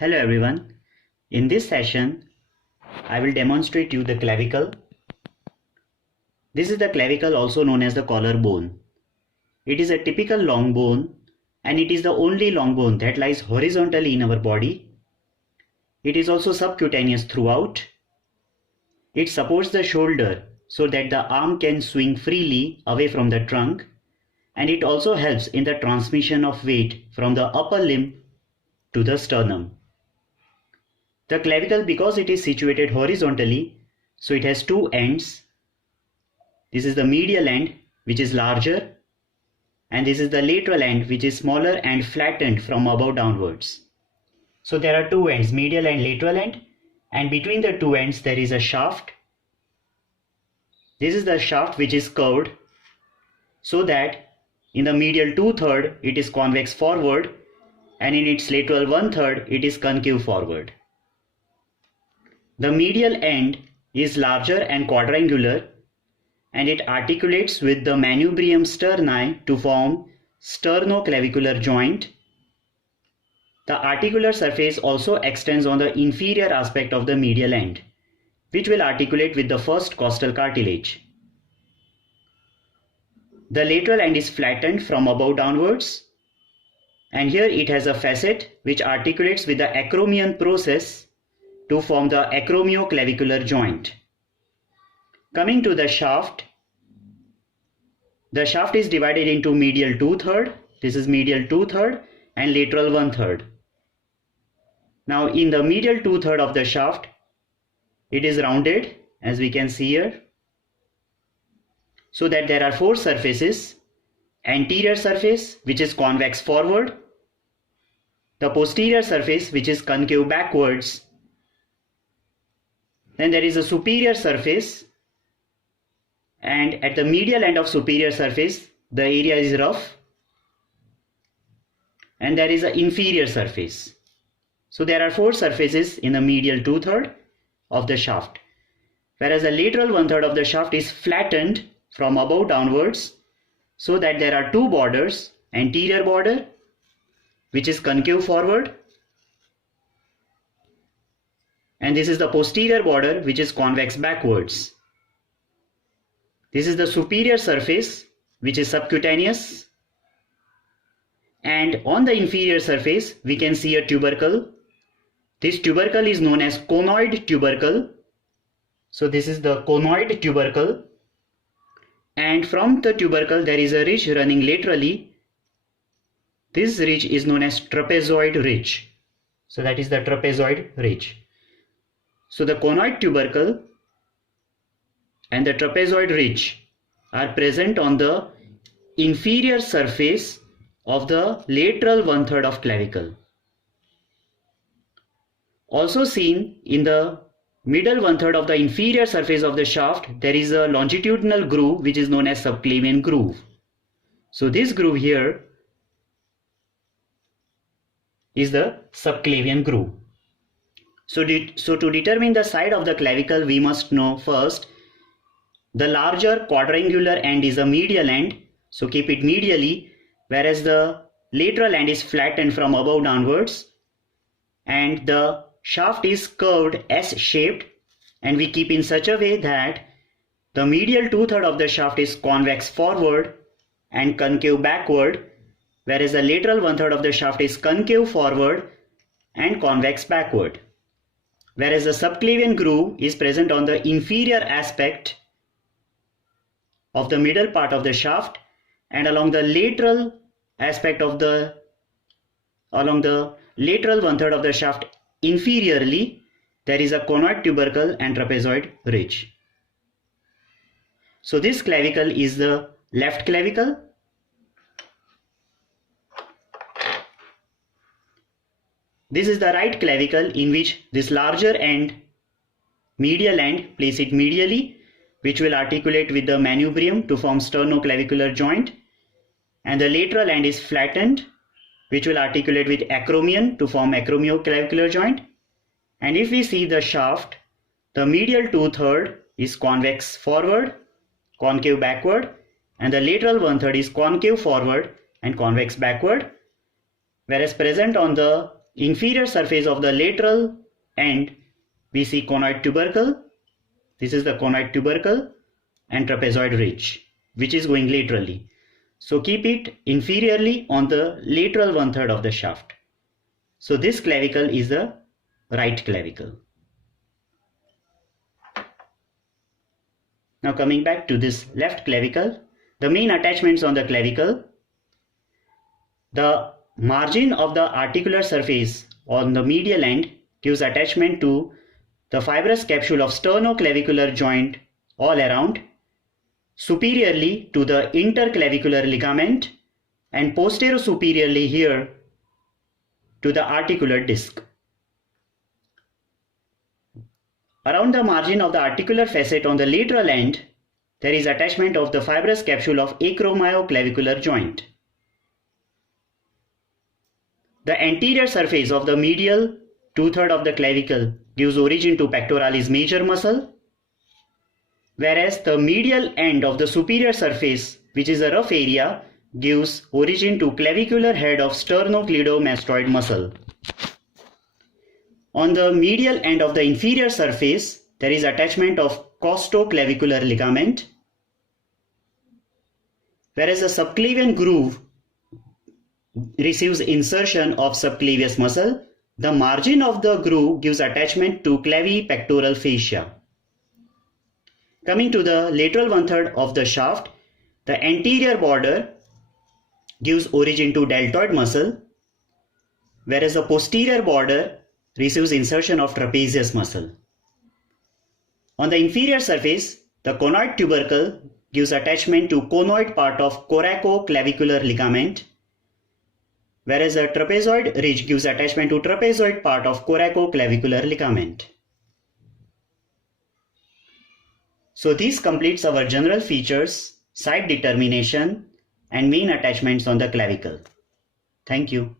Hello everyone. In this session, I will demonstrate you the clavicle. This is the clavicle, also known as the collarbone. It is a typical long bone and it is the only long bone that lies horizontally in our body. It is also subcutaneous throughout. It supports the shoulder so that the arm can swing freely away from the trunk, and it also helps in the transmission of weight from the upper limb to the sternum. The clavicle, because it is situated horizontally, so it has two ends. This is the medial end, which is larger, and this is the lateral end, which is smaller and flattened from above downwards. So there are two ends, medial and lateral end, and between the two ends there is a shaft. This is the shaft which is curved so that in the medial 2/3 it is convex forward and in its lateral 1/3 it is concave forward. The medial end is larger and quadrangular, and it articulates with the manubrium sterni to form sternoclavicular joint. The articular surface also extends on the inferior aspect of the medial end, which will articulate with the first costal cartilage. The lateral end is flattened from above downwards, and here it has a facet which articulates with the acromion process to form the acromioclavicular joint. Coming to the shaft is divided into medial 2/3, this is medial 2/3, and lateral 1/3. Now in the medial 2/3 of the shaft, it is rounded, as we can see here, so that there are four surfaces: anterior surface, which is convex forward, the posterior surface, which is concave backwards, then there is a superior surface, and at the medial end of superior surface the area is rough, and there is an inferior surface. So there are four surfaces in the medial 2/3 of the shaft, whereas the lateral 1/3 of the shaft is flattened from above downwards, so that there are two borders: anterior border, which is concave forward, and this is the posterior border, which is convex backwards. This is the superior surface, which is subcutaneous, and on the inferior surface we can see a tubercle. This tubercle is known as conoid tubercle. So this is the conoid tubercle, and from the tubercle there is a ridge running laterally. This ridge is known as trapezoid ridge. So that is the trapezoid ridge. So the conoid tubercle and the trapezoid ridge are present on the inferior surface of the lateral 1/3 of clavicle. Also seen in the middle 1/3 of the inferior surface of the shaft, there is a longitudinal groove which is known as subclavian groove. So this groove here is the subclavian groove. So to determine the side of the clavicle, we must know first the larger quadrangular end is a medial end, so keep it medially, whereas the lateral end is flattened from above downwards, and the shaft is curved S-shaped, and we keep in such a way that the medial 2/3 of the shaft is convex forward and concave backward, whereas the lateral 1/3 of the shaft is concave forward and convex backward. Whereas the subclavian groove is present on the inferior aspect of the middle part of the shaft, and along the lateral aspect of along the lateral 1/3 of the shaft inferiorly, there is a conoid tubercle and trapezoid ridge. So this clavicle is the left clavicle. This is the right clavicle, in which this larger end, medial end, place it medially, which will articulate with the manubrium to form sternoclavicular joint, and the lateral end is flattened, which will articulate with acromion to form acromioclavicular joint. And if we see the shaft, the medial 2/3 is convex forward, concave backward, and the lateral 1/3 is concave forward and convex backward, whereas present on the inferior surface of the lateral end, we see conoid tubercle. This is the conoid tubercle and trapezoid ridge, which is going laterally. So keep it inferiorly on the lateral 1/3 of the shaft. So this clavicle is the right clavicle. Now coming back to this left clavicle, the main attachments on the clavicle, the margin of the articular surface on the medial end gives attachment to the fibrous capsule of sternoclavicular joint all around, superiorly to the interclavicular ligament, and posterior-superiorly here to the articular disc. Around the margin of the articular facet on the lateral end, there is attachment of the fibrous capsule of acromioclavicular joint. The anterior surface of the medial 2/3 of the clavicle gives origin to pectoralis major muscle, whereas the medial end of the superior surface, which is a rough area, gives origin to clavicular head of sternocleidomastoid muscle. On the medial end of the inferior surface, there is attachment of costoclavicular ligament, whereas the subclavian groove receives insertion of subclavius muscle. The margin of the groove gives attachment to clavipectoral fascia. Coming to the lateral 1/3 of the shaft, the anterior border gives origin to deltoid muscle, whereas the posterior border receives insertion of trapezius muscle. On the inferior surface, the conoid tubercle gives attachment to conoid part of coracoclavicular ligament, whereas the trapezoid ridge gives attachment to trapezoid part of coracoclavicular ligament. So this completes our general features, site determination, and main attachments on the clavicle. Thank you.